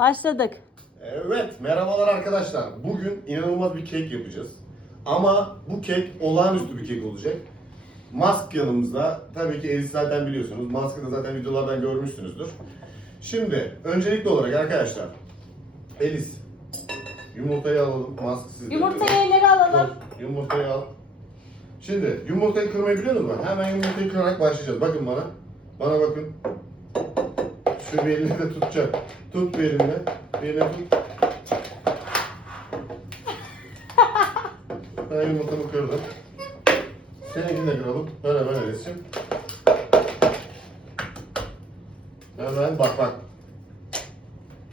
Başladık. Evet, merhabalar arkadaşlar. Bugün inanılmaz bir kek yapacağız. Ama bu kek olağanüstü bir kek olacak. Mask yanımızda. Tabii ki Elis zaten biliyorsunuz. Mask'ı da zaten videolardan görmüşsünüzdür. Şimdi öncelikli olarak arkadaşlar. Elis, yumurtayı alalım. Mask sizde. Yumurtayı elleri alalım. Dur, Yumurtayı al. Şimdi yumurtayı kırmayı biliyor musun? Hemen yumurtayı kırarak başlayacağız. Bakın bana. Bana bakın. Şu bir elini de tutacak. Tut bir elini. Bir elini tut. Ben yumurtamı kırdım. Seninkini de kıralım. Ver hemen Enes'cim. Hemen bak bak.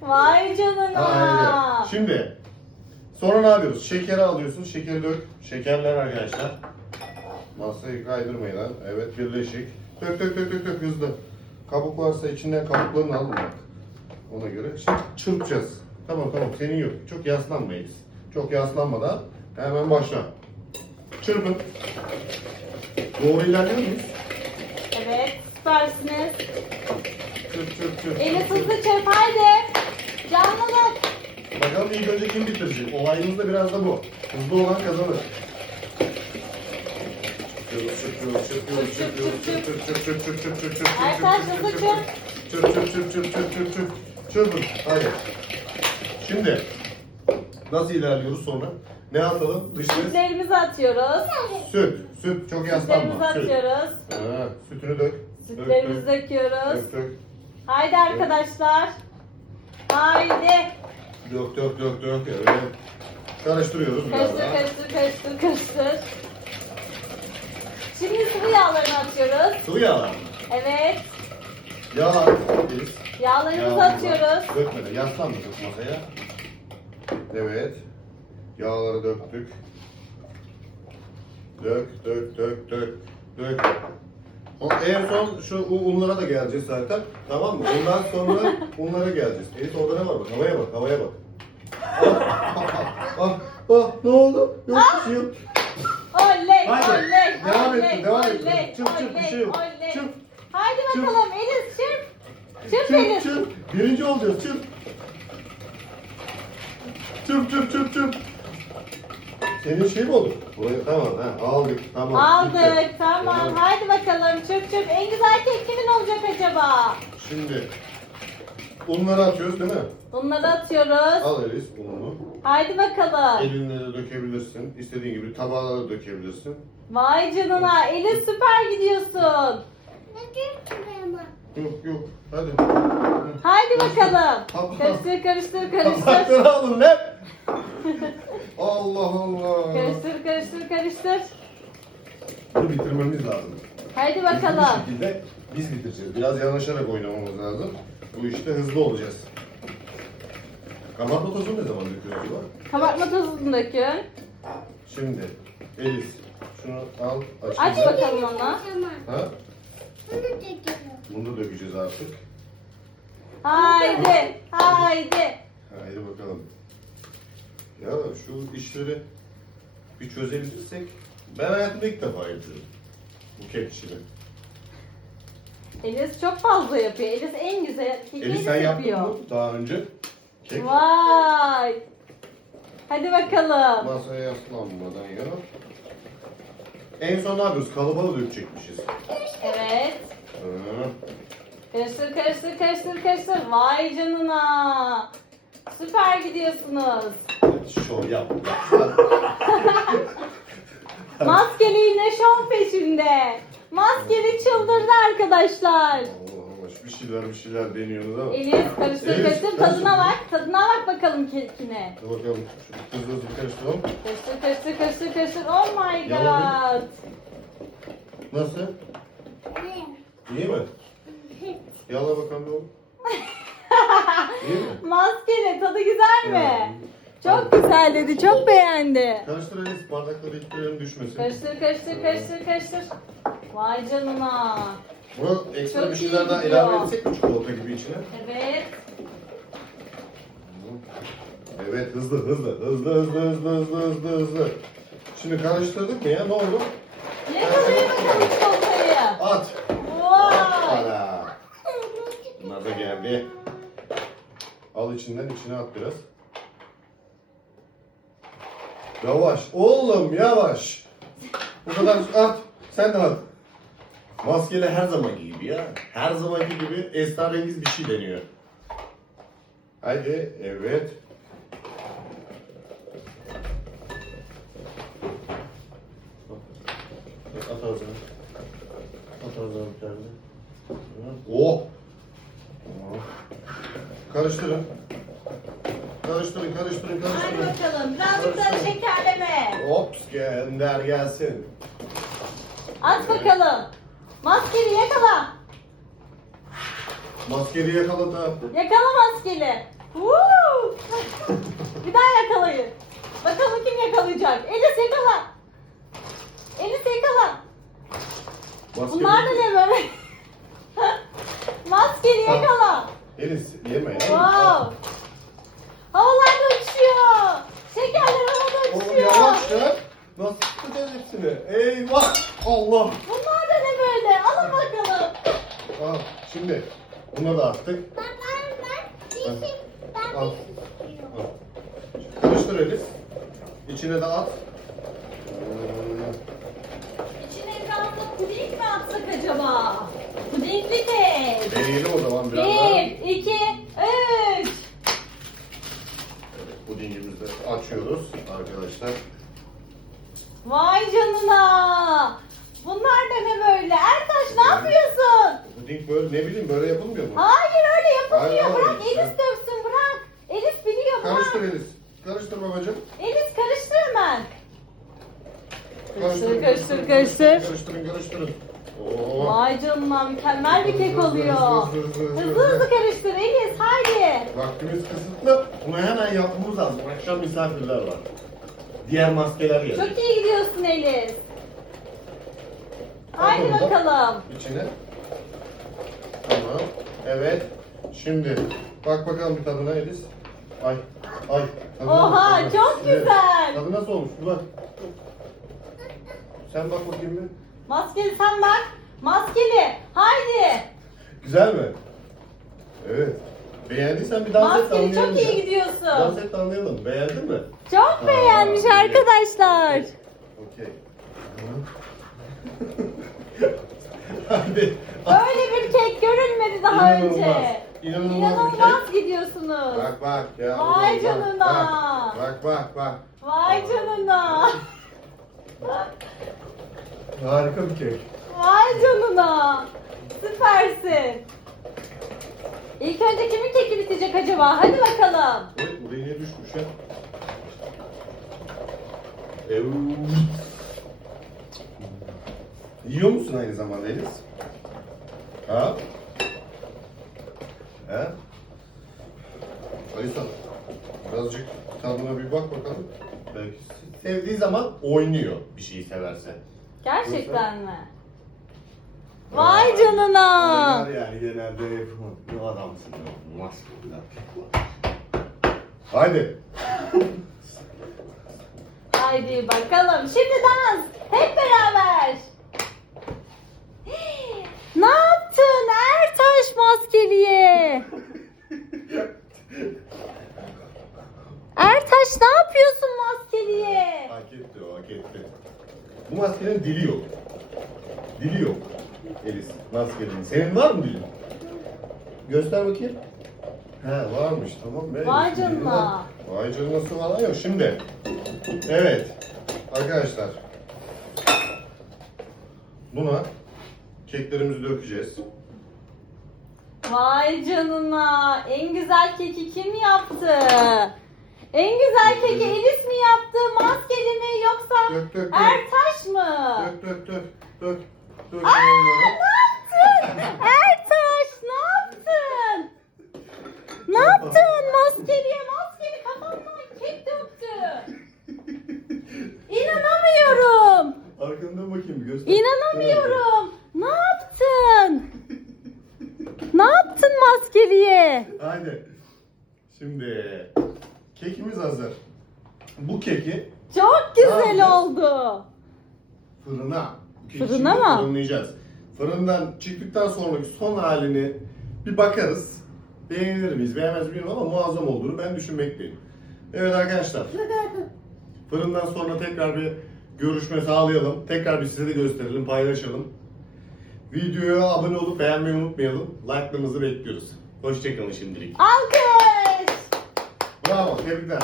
Vay canına. Haydi. Şimdi sonra ne yapıyoruz? Şekeri alıyorsun, şekeri dök. Şekerler arkadaşlar. Masayı kaydırmayın lan. Evet birleşik. Dök dök dök dök dök hızlı. Kabuk varsa içinden kabuklarını alın bak. Ona göre. Şimdi çırpacağız. Tamam tamam senin yok. Çok yaslanmayız. Çok yaslanmadan hemen başla. Çırpın. Doğru ilerliyor muyuz? Evet süpersiniz. Çırp çırp çırp. Eli hızlı çırp haydi. Canlılık. Bakalım ilk önce kim bitirecek? Olayımız da biraz da bu. Hızlı olan kazanır. Çırpıyoruz, çırpıyoruz, çırpıyoruz, çırpıyoruz, çırp, çırp, çırp, çırp, çırp, çırp, çırp, çırp, çırp, hızlı çırp, çırp. Çırp, çırp, çırp, çırp, çırp, çırp, çırp. Çırpın, hadi. Şimdi, nasıl ilerliyoruz sonra? Ne atalım? Dış ses. Sütlerimizi atıyoruz. Süt, süt çok yaslanma. Sütlerimizi Süt. atıyoruz. Ha, sütünü dök. Sütlerimizi Dök, döküyoruz. dök, dök. Haydi arkadaşlar. Haydi. Dök, dök, dök, dök. Evet. Karıştırıyoruz biraz Karıştır daha. karıştır karıştır karıştır. Şimdi sıvı yağlarını atıyoruz. Sıvı yağlar. Evet. Yağ biz. Yağlarımızı atıyoruz. Dökmeden, yaslanmadık masaya. Evet. Yağları döktük. Dök, dök, dök, dök, dök. O, en son şu u- unlara da geleceğiz zaten. Tamam mı? Ondan sonra unlara geleceğiz. Elif orada ne var bak? Havaya bak, havaya bak. Ah, ah, ah, ah, ne oldu? Yok bir şey yok. Haydi. oley, Devam oley, ettin, devam oley, Çırp, çırp, bir şey yok. oley. Çırp. Haydi Çırp. bakalım Elis çırp. Çırp Elis. çırp. Birinci olacağız, çırp. Çırp, çırp, çırp, çırp. Senin şey mi olur? Buraya tamam, ha, aldık, tamam. Aldık, bitti. tamam. Evet. Haydi bakalım çırp çırp. En güzel kek kimin olacak acaba? Şimdi, unları atıyoruz değil mi? Bunları atıyoruz. Al Elis ununu. Haydi bakalım. Elinle de dökebilirsin. İstediğin gibi tabağa da dökebilirsin. Vay canına. Elis süper gidiyorsun. Yok yok, hadi. Haydi bakalım. Karıştır karıştır karıştır. Tabakları alın lan. Allah Allah. Karıştır karıştır karıştır. Bunu bitirmemiz lazım. Haydi bakalım. şekilde biz bitireceğiz. Biraz yanaşarak oynamamız lazım. Bu işte hızlı olacağız. Kabartma tozu ne zaman döküyoruz acaba? Kabartma tozunu dökün. Şimdi Elis şunu al aç. Aç güzel. bakalım onu. Ha? Bunu da dökeceğiz artık. Haydi. Haydi. Haydi bakalım. Ya şu işleri bir çözebilirsek ben hayatımda ilk defa yapıyorum. Bu kek işini. Elis çok fazla yapıyor. Elis en güzel keki Elis Elis sen yaptın yapıyor. mı daha önce? Kek. Vay. Hadi bakalım. Masaya yaslanmadan ya. En son ne yapıyoruz? Kalıba da dökecekmişiz. Evet. Hı. Karıştır karıştır karıştır karıştır. Vay canına. Süper gidiyorsunuz. Şov yap. Maskeli yine şov peşinde. Maskeli çıldırdı arkadaşlar. Allah Allah bir şeyler bir şeyler deniyorsunuz ama. Elis karıştır karıştır. Tadına bak. Tadına bak bakalım kekine. Dur bakalım. Şu hızlı hızlı karıştıralım. Karıştır karıştır karıştır karıştır. Oh my Yalan god. Nasıl? İyi mi? Yala bakalım bir oğlum. İyi mi? Maskeli tadı güzel mi? Ya. Çok güzel dedi. Çok beğendi. Karıştır Enes bardakları hiçbirinin düşmesin. Karıştır karıştır karıştır karıştır. Vay canına. Bunu ekstra Çok bir iyi şeyler daha gidiyor. ilave etsek mi çikolata gibi içine? Evet. Evet hızlı hızlı hızlı hızlı hızlı hızlı hızlı hızlı. Şimdi karıştırdık mı ya ne oldu? Yakalayın bakalım çikolatayı. At. Vay. Hala. Bunlar da geldi. Al içinden içine at biraz. Yavaş. Oğlum yavaş. Bu kadar at. Sen de at. Maskeli her zamanki gibi ya. Her zamanki gibi esrarengiz bir şey deniyor. Hadi evet. At ağzına. At ağzına bir tane. Oh! Oh. Karıştırın. Karıştırın, karıştırın, Hadi karıştırın. bakalım. Birazcık daha şekerleme. Ops gönder gelsin. At bakalım. Maskeli yakala. Maskeli yakaladı. Yakala maskeli. Woo! bir daha yakalayın. Bakalım kim yakalayacak. Elis yakala. Elis yakala. Maskeli... Bunlar da ne böyle? maskeli yakala. Elis yeme ya. Wow. Havalarda uçuyor. Şekerler havada Oğlum uçuyor. yavaş ya. Nasıl tutacağız hepsini? Eyvah! Allah! Bunlar da ne böyle? Alın bakalım. Al şimdi bunu da attık. Dişim ben Al. istiyorum. Al. Karıştır Elis. İçine de at. İçine biraz da puding mi atsak acaba? Pudingli kek. Deneyelim o zaman biraz daha. Bir, iki, üç. Pudingimizi de açıyoruz arkadaşlar. Vay canına. Bunlar da ne böyle? Ertaş ne yapıyorsun? Puding böyle ne bileyim böyle yapılmıyor mu? Hayır öyle yapılmıyor. Hayır, bırak hayır. Elis döksün bırak. Elis biliyor bırak. Karıştır Elis. Karıştır babacığım. Elis karıştır hemen. Karıştırın, karıştır, karıştır. Karıştırın, karıştırın. Oo. Vay canına mükemmel bir kek oluyor. Hızlı, hızlı, hızlı, hızlı. Hızlı hızlı karıştır Elis haydi. Vaktimiz kısıtlı. Bunu hemen yapmamız lazım. Akşam misafirler var. Diğer maskeler gelecek. Çok iyi gidiyorsun Elis. Haydi bakalım. İçine. Tamam. Evet. Şimdi bak bakalım bir tadına Elis. Ay. Ay. Tadı Oha, nasıl? çok Evet. güzel. Tadı nasıl olmuş? Bir bak. Sen bak bakayım bir. Maskeli sen bak. Maskeli haydi. Güzel mi? Evet. Beğendiysen bir dans et de Maskeli anlayalım. çok iyi ya. gidiyorsun. Dans et de anlayalım. Beğendin mi? Çok beğenmiş arkadaşlar. Okey. Böyle bir kek görülmedi daha önce. İnanılmaz bir İnanılmaz gidiyorsunuz. Bak bak ya. Vay canına. Bak bak bak. Vay canına. Harika bir kek. Vay canına. Süpersin. İlk önce kimin keki bitecek acaba? Hadi bakalım. Evet buraya niye düşmüş ya? Evet. Yiyor musun aynı zamanda Elis? Ha? He? Alisa, birazcık tadına bir bak bakalım. Belki sevdiği zaman oynuyor bir şeyi severse. Gerçekten mi? Vay canına. Oynar yani genelde ne adamsın ya. Nasıl bir dakika. Haydi. Haydi bakalım. Şimdi dans. Hep beraber. Ne yaptın Ertaş maskeliye? Ertaş ne yapıyorsun maskeliye? Hak etti o hak etti. Bu maskenin dili yok. Dili yok. Elis maskenin. Senin var mı dilin? Göster bakayım. He varmış tamam be. Vay Elis'in dili canına. Vay canınası falan yok. Şimdi. Evet. Arkadaşlar. Buna keklerimizi dökeceğiz. Vay canına. En güzel keki kim yaptı? En güzel keki Elis mi yaptı? Maskeli mi yoksa Dök dök dök. Ertaş mı? Dök dök dök. Dök. Dök. Aa, ne yaptın? Ertaş ne yaptın? Ne yaptın maskeliye? Maskeli kafamdan kek döktü. İnanamıyorum. Arkandan bakayım göster. İnanamıyorum. Ne yaptın? Ne maskeliye? Haydi. Şimdi kekimiz hazır. Bu keki Çok güzel yapacağız? oldu. fırına. Bu keki Fırına şimdi mı? Fırınlayacağız. Fırından çıktıktan sonraki son halini bir bakarız. beğenilir miyiz, beğenmez miyiz ama muazzam olduğunu ben düşünmekteyim. Evet arkadaşlar, fırından sonra tekrar bir görüşme sağlayalım. Tekrar bir size de gösterelim, paylaşalım. Videoya abone olup beğenmeyi unutmayalım. Like'larınızı bekliyoruz. Hoşçakalın şimdilik. Alkış. Bravo, tebrikler.